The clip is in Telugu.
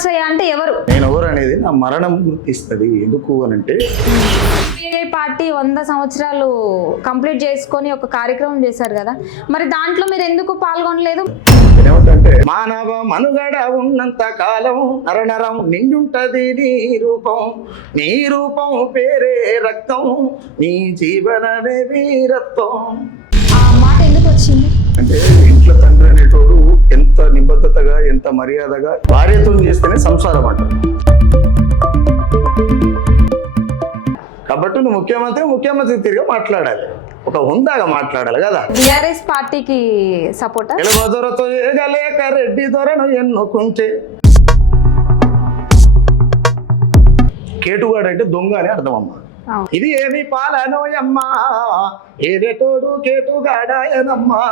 నమస్తయ్య అంటే ఎవరు? నేను ఎవరు అనేది నా మరణం గుర్తిస్తుంది. ఎందుకు అని అంటే పార్టీ 100 సంవత్సరాలు కంప్లీట్ చేసుకొని ఒక కార్యక్రమం చేశారు కదా, మరి దాంట్లో మీరు ఎందుకు పాల్గొనలేదు? ఏమంటే మానవ మనుగడ ఉన్నంత కాలం నరనరం నిండుంటది నీ రూపం పేరే రక్తం, నీ జీవనమే వీరత్వం. ఆ మాట ఎందుకు వచ్చింది అంటే ఇంట్లో తండ్రి అనేటోడు ఎంత నిబద్ధతగా ఎంత మర్యాదగా భార్యతో చేస్తేనే సంసారం అంటారు. కాబట్టి నువ్వు ముఖ్యమంత్రి తిరిగి మాట్లాడాలి, ఒక హుందాగా మాట్లాడాలి కదా. టిఆర్ఎస్ పార్టీకి సపోర్ట్ దొరతో ఏగలేక రెడ్డి దొరను ఎన్నుకుంటే కేటుగాడు అంటే దొంగ అని అర్థం అమ్మ. ఇది ఏమి పాలనోయమ్మా, ఏదేటోడు కేటుగాడాయనమ్మా.